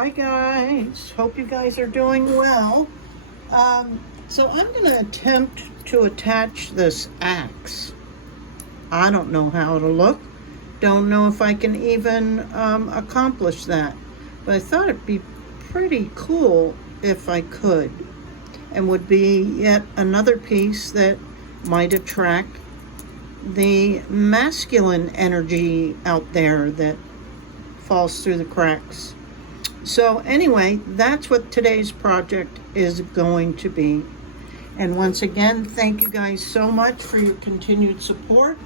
Hi guys, hope you guys are doing well. So I'm going to attempt to attach this axe. I don't know how it'll look. Don't know if I can even accomplish that. But I thought it'd be pretty cool if I could. And would be yet another piece that might attract the masculine energy out there that falls through the cracks. So anyway, that's what today's project is going to be. And once again, thank you guys so much for your continued support.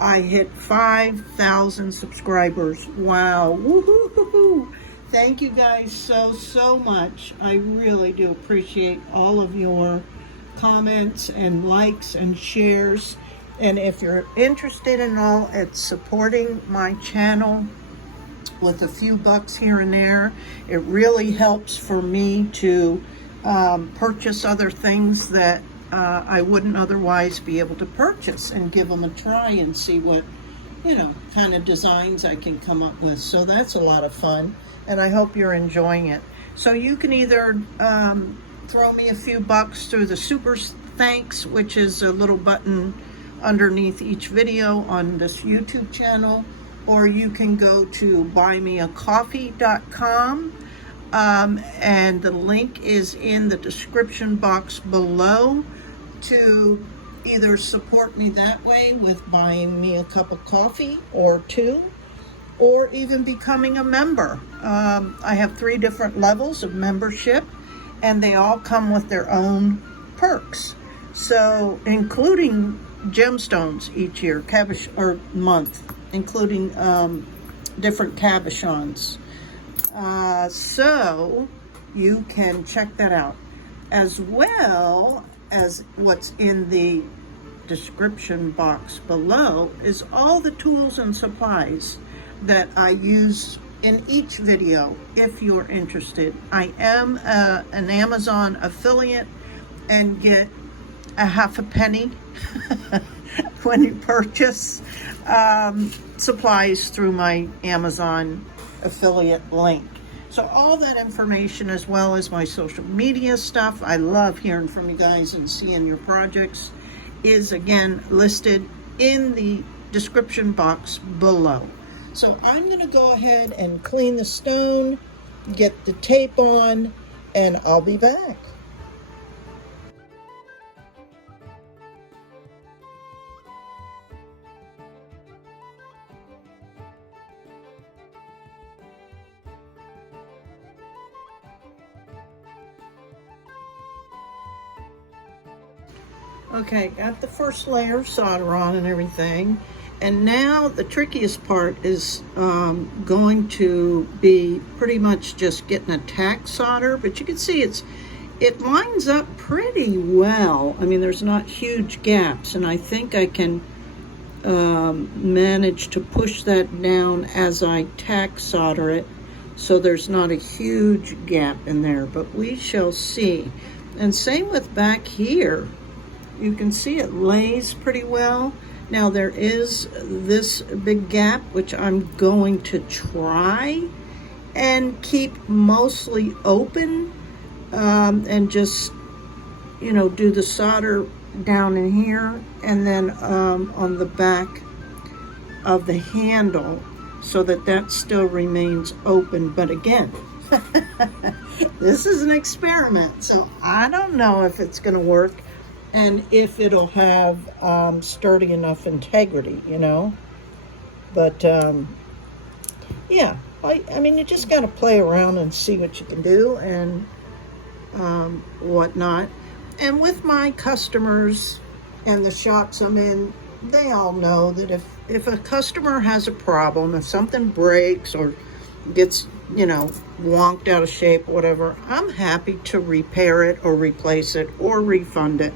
I hit 5,000 subscribers. Wow. Woohoo! Thank you guys so much. I really do appreciate all of your comments and likes and shares. And if you're interested in all at supporting my channel with a few bucks here and there, it really helps for me to purchase other things that I wouldn't otherwise be able to purchase, and give them a try and see what, kind of designs I can come up with. So that's a lot of fun, and I hope you're enjoying it. So you can either throw me a few bucks through the super thanks, which is a little button underneath each video on this YouTube channel, or you can go to buymeacoffee.com, and the link is in the description box below to either support me that way with buying me a cup of coffee or two, or even becoming a member. I have 3 different levels of membership, and they all come with their own perks. So including gemstones each year, or month, including different cabochons. So you can check that out, as well as what's in the description box below is all the tools and supplies that I use in each video. If you're interested, I am an Amazon affiliate and get a half a penny when you purchase supplies through my Amazon affiliate link. So all that information, as well as my social media stuff, I love hearing from you guys and seeing your projects, is again listed in the description box below. So I'm going to go ahead and clean the stone, get the tape on, and I'll be back. Okay, got the first layer of solder on and everything. And now the trickiest part is going to be pretty much just getting a tack solder. But you can see it lines up pretty well. I mean, there's not huge gaps, and I think I can manage to push that down as I tack solder it, so there's not a huge gap in there. But we shall see. And same with back here. You can see it lays pretty well. Now there is this big gap, which I'm going to try and keep mostly open, and just, do the solder down in here, and then on the back of the handle, so that still remains open. But again, this is an experiment, so I don't know if it's going to work and if it'll have sturdy enough integrity, But yeah, I mean, you just got to play around and see what you can do and whatnot. And with my customers and the shops I'm in, they all know that if a customer has a problem, if something breaks or gets, wonked out of shape or whatever, I'm happy to repair it or replace it or refund it.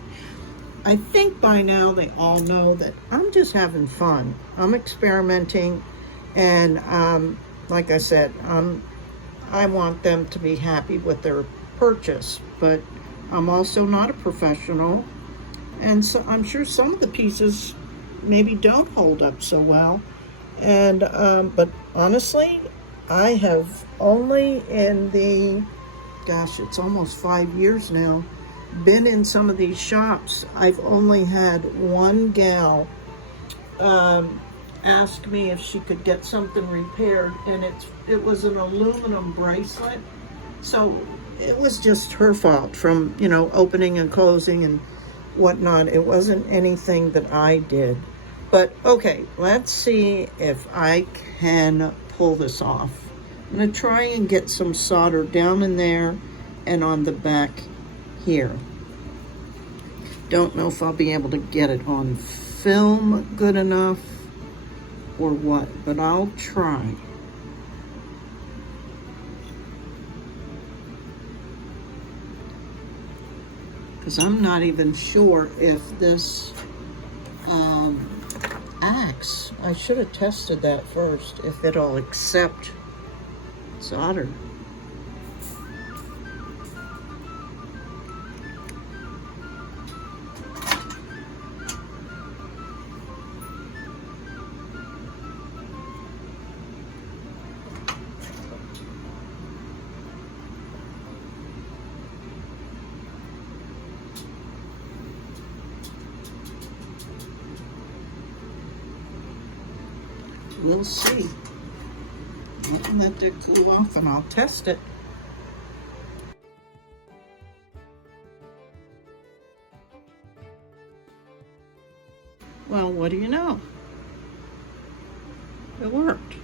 I think by now they all know that I'm just having fun. I'm experimenting, and like I said, I want them to be happy with their purchase, but I'm also not a professional, and so I'm sure some of the pieces maybe don't hold up so well. And but honestly, I have only in the, gosh, it's almost 5 years now, been in some of these shops. I've only had one gal ask me if she could get something repaired, and it was an aluminum bracelet. So it was just her fault from, you know, opening and closing and whatnot. It wasn't anything that I did. But okay, let's see if I can pull this off. I'm going to try and get some solder down in there and on the back here. Don't know if I'll be able to get it on film good enough or what, but I'll try. Because I'm not even sure if this axe, I should have tested that first, if it'll accept solder. We'll see. I'll let that cool off and I'll test it. Well, what do you know? It worked.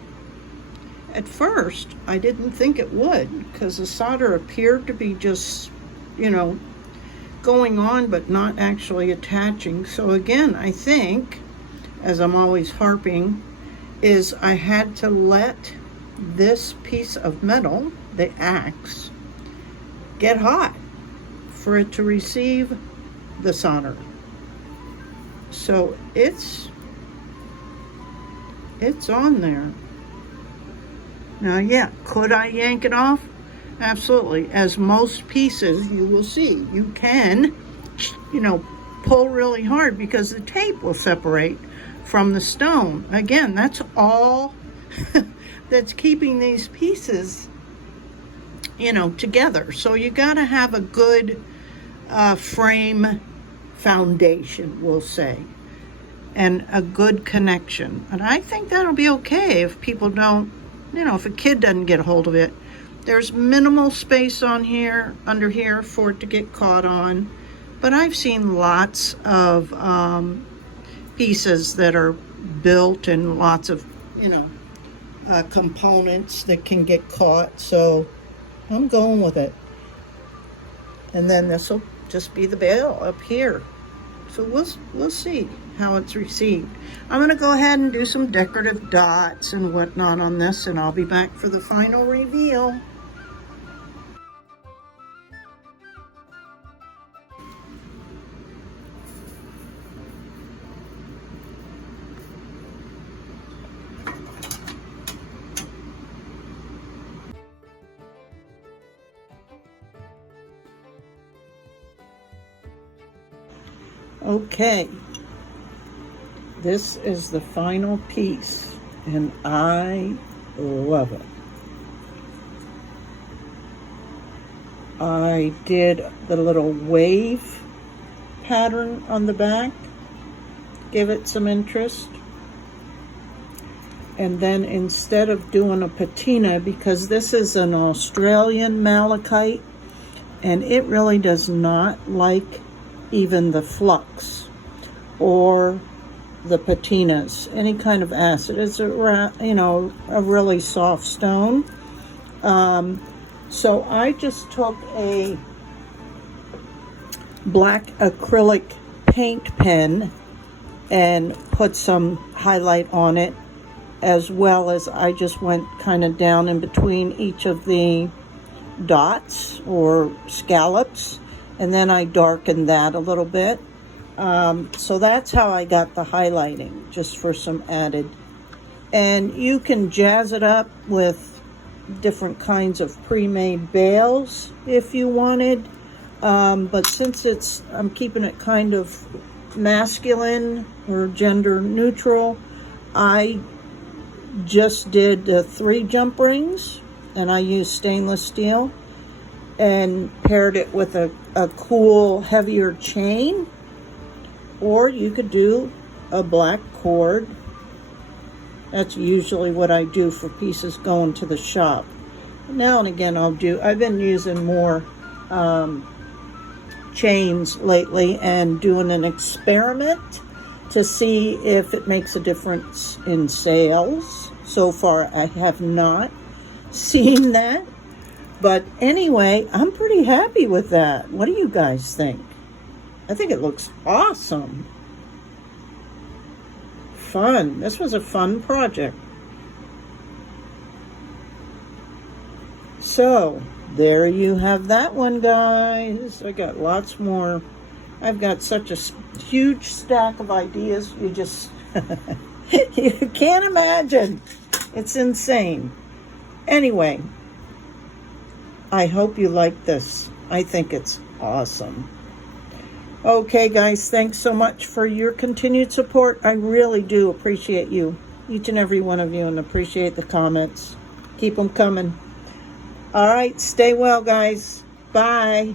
At first, I didn't think it would, because the solder appeared to be just, you know, going on but not actually attaching. So again, I think, as I'm always harping, is I had to let this piece of metal, the axe, get hot for it to receive the solder. So it's on there. Now, yeah, could I yank it off? Absolutely. As most pieces, you will see, you can, you know, pull really hard because the tape will separate from the stone. Again, that's all that's keeping these pieces, you know, together. So you got to have a good frame foundation, we'll say, and a good connection. And I think that'll be okay if people don't, you know, if a kid doesn't get a hold of it. There's minimal space on here, under here, for it to get caught on. But I've seen lots of pieces that are built and lots of, you know, components that can get caught. So I'm going with it. And then this will just be the bail up here. So we'll see how it's received. I'm going to go ahead and do some decorative dots and whatnot on this, and I'll be back for the final reveal. Okay, this is the final piece, and I love it. I did the little wave pattern on the back, give it some interest. And then instead of doing a patina, because this is an Australian malachite, and it really does not like even the flux or the patinas, any kind of acid. It's a, you know, a really soft stone. So I just took a black acrylic paint pen and put some highlight on it, as well as I just went kind of down in between each of the dots or scallops, and then I darkened that a little bit. So that's how I got the highlighting, just for some added. And you can jazz it up with different kinds of pre-made bails if you wanted. But since I'm keeping it kind of masculine or gender neutral, I just did 3 jump rings, and I used stainless steel and paired it with a cool, heavier chain. Or you could do a black cord. That's usually what I do for pieces going to the shop. Now and again I've been using more chains lately and doing an experiment to see if it makes a difference in sales. So far I have not seen that. But anyway, I'm pretty happy with that. What do you guys think? I think it looks awesome. Fun. This was a fun project. So, there you have that one, guys. I got lots more. I've got such a huge stack of ideas. You just, you can't imagine. It's insane. Anyway, I hope you like this. I think it's awesome. Okay, guys, thanks so much for your continued support. I really do appreciate you, each and every one of you, and appreciate the comments. Keep them coming. All right, stay well, guys. Bye.